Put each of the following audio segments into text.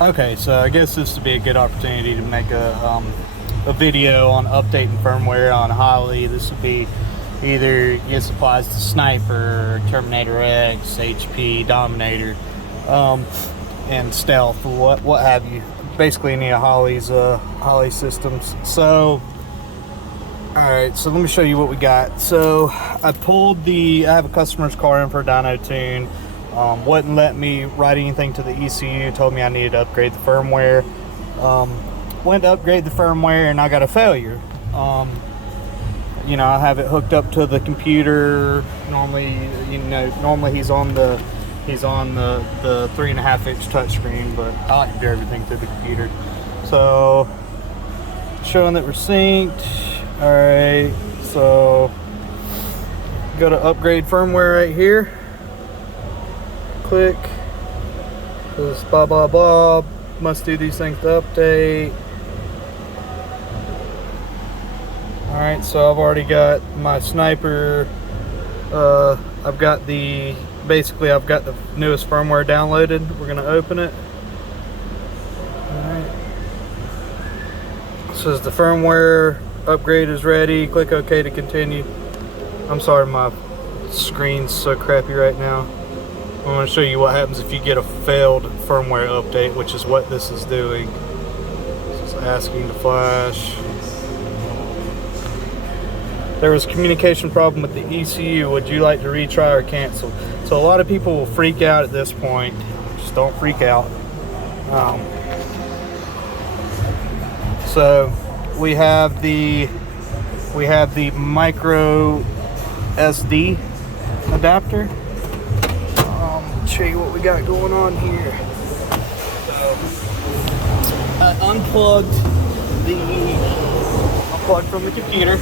Okay, so I guess this would be a good opportunity to make a video on updating firmware on Holley. This would be either this applies to Sniper, Terminator X, HP, Dominator, and Stealth, what have you. Basically any of Holley's Holley systems. So, all right, so let me show you what we got. So I have a customer's car in for a dyno tune. Wouldn't let me write anything to the ECU, told me I needed to upgrade the firmware. Went to upgrade the firmware and I got a failure. You know, I have it hooked up to the computer. Normally he's on the 3.5-inch touchscreen, but I like to do everything through the computer. So showing that we're synced. All right, so go to upgrade firmware right here. Click. Says blah blah blah. Must do these things to update. All right, so I've already got my Sniper. I've got the newest firmware downloaded. We're gonna open it. All right. It says the firmware upgrade is ready. Click OK to continue. I'm sorry, my screen's so crappy right now. I'm going to show you what happens if you get a failed firmware update, which is what this is doing. It's asking to flash. There was a communication problem with the ECU. Would you like to retry or cancel? So a lot of people will freak out at this point. Just don't freak out. So we have the micro SD adapter. Show you what we got going on here. So I unplugged from the computer.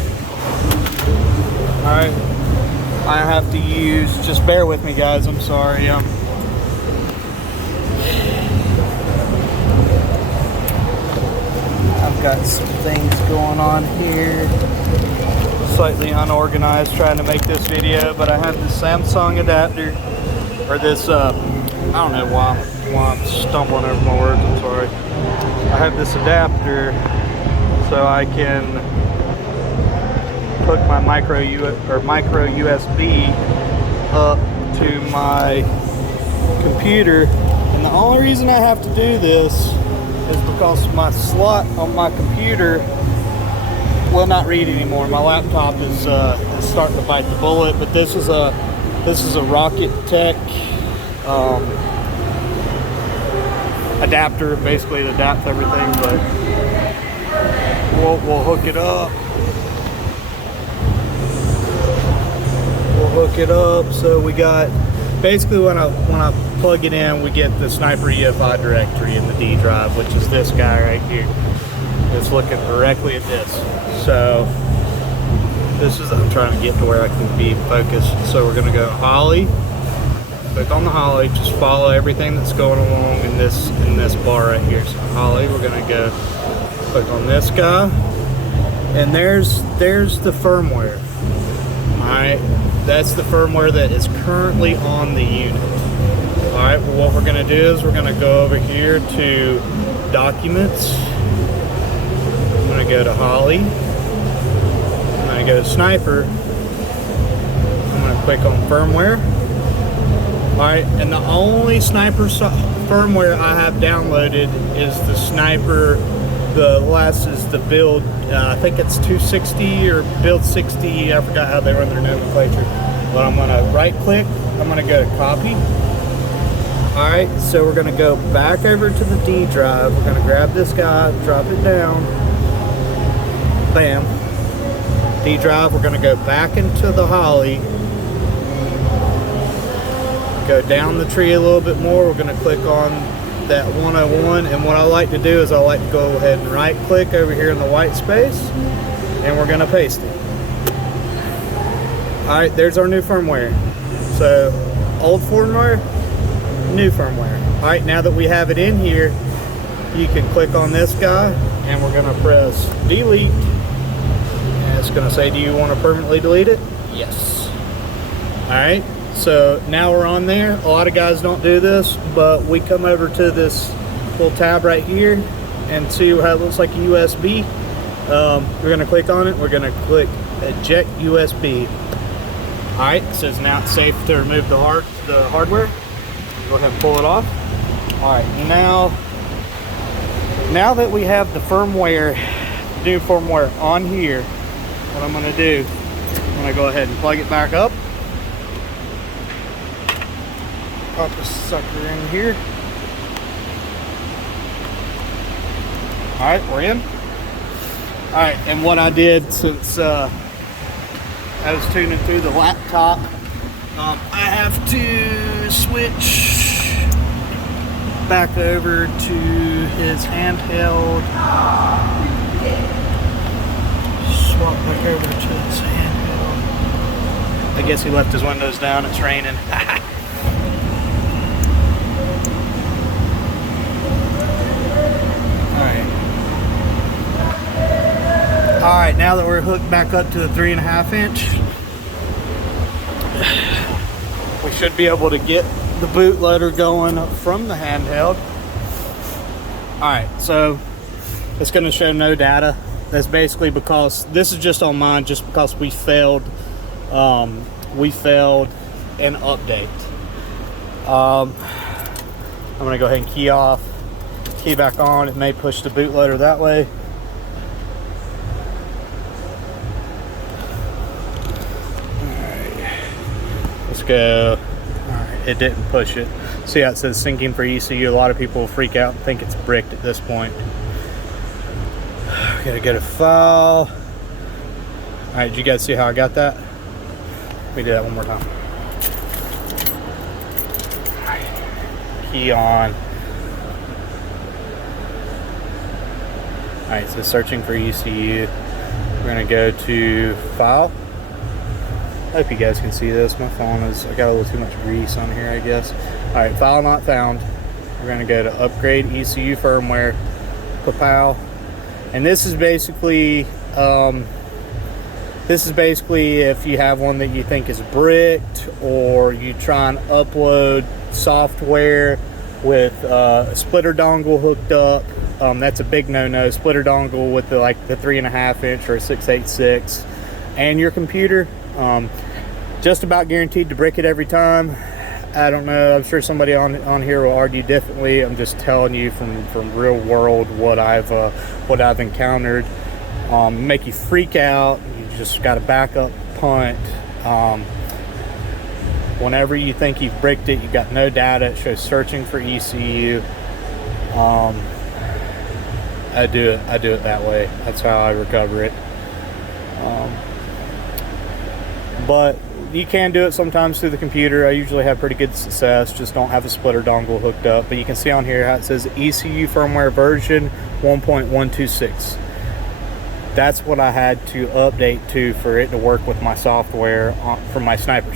All right, I have to use, just bear with me guys, I'm sorry. I've got some things going on here. Slightly unorganized trying to make this video, but I have this Samsung adapter, or this, I don't know why I'm stumbling over my words, I'm sorry. I have this adapter so I can hook my micro USB up to my computer. And the only reason I have to do this is because my slot on my computer will not read anymore. My laptop is starting to bite the bullet, but this is a Rocket Tech adapter, basically it adapts everything, but we'll hook it up. So we got, basically when I plug it in, we get the Sniper EFI directory in the D drive, which is this guy right here. It's looking directly at this. So this is, I'm trying to get to where I can be focused. So we're gonna go Holley, click on the Holley, just follow everything that's going along in this bar right here. So Holley, we're gonna go click on this guy, and there's the firmware. All right, that's the firmware that is currently on the unit. All right, well, what we're gonna do is we're gonna go over here to Documents. I'm gonna go to Holley. I'm gonna go to Sniper. I'm gonna click on Firmware. All right, and the only Sniper firmware I have downloaded is the Sniper. The last is the build, I think it's 260 or build 60. I forgot how they run their nomenclature. But I'm gonna right click, I'm gonna go to copy. All right, so we're gonna go back over to the D drive. We're gonna grab this guy, drop it down. Bam. D drive, we're gonna go back into the Holley. Go down the tree a little bit more. We're gonna click on that 101, and what I like to do is I like to go ahead and right click over here in the white space, and we're gonna paste it. All right, there's our new firmware. So old firmware, new firmware. All right, now that we have it in here, you can click on this guy, and we're gonna press delete, and it's gonna say, do you want to permanently delete it? Yes. All right. So now we're on there. A lot of guys don't do this, but we come over to this little tab right here and see how it looks like a USB. We're gonna click on it. We're gonna click eject USB. All right, it says now it's safe to remove the hardware. Go ahead and pull it off. All right, now that we have the firmware, new firmware on here, what I'm gonna do, I'm gonna go ahead and plug it back up. Pop this sucker in here. All right, we're in. All right, and what I did, since I was tuning through the laptop, I have to switch back over to his handheld. Swap back over to his handheld. I guess he left his windows down. It's raining. All right, now that we're hooked back up to the 3.5 inch, we should be able to get the bootloader going from the handheld. All right, so it's going to show no data. That's basically because this is just on mine, just because we failed an update. I'm going to go ahead and key off, key back on. It may push the bootloader that way. Go. All right, it didn't push it. See how it says syncing for ECU? A lot of people will freak out and think it's bricked at this point. Gotta get a file. All right, did you guys see how I got that? Let me do that one more time. All right. Key on. All right, so searching for ECU. We're gonna go to file. I hope you guys can see this. My phone I got a little too much grease on here, I guess. All right, file not found. We're gonna go to upgrade ECU firmware, kapow. And this is basically if you have one that you think is bricked, or you try and upload software with a splitter dongle hooked up. That's a big no-no. Splitter dongle with the 3.5 inch or a 686 and your computer. Just about guaranteed to brick it every time. I don't know, I'm sure somebody on here will argue differently. I'm just telling you from real world what I've encountered. Make you freak out. You just got to back up, punt. Whenever you think you've bricked it, you've got no data. It shows searching for ECU. I do it that way. That's how I recover it. But you can do it sometimes through the computer. I usually have pretty good success, just don't have a splitter dongle hooked up. But you can see on here how it says ECU firmware version 1.126. That's what I had to update to for it to work with my software for my sniper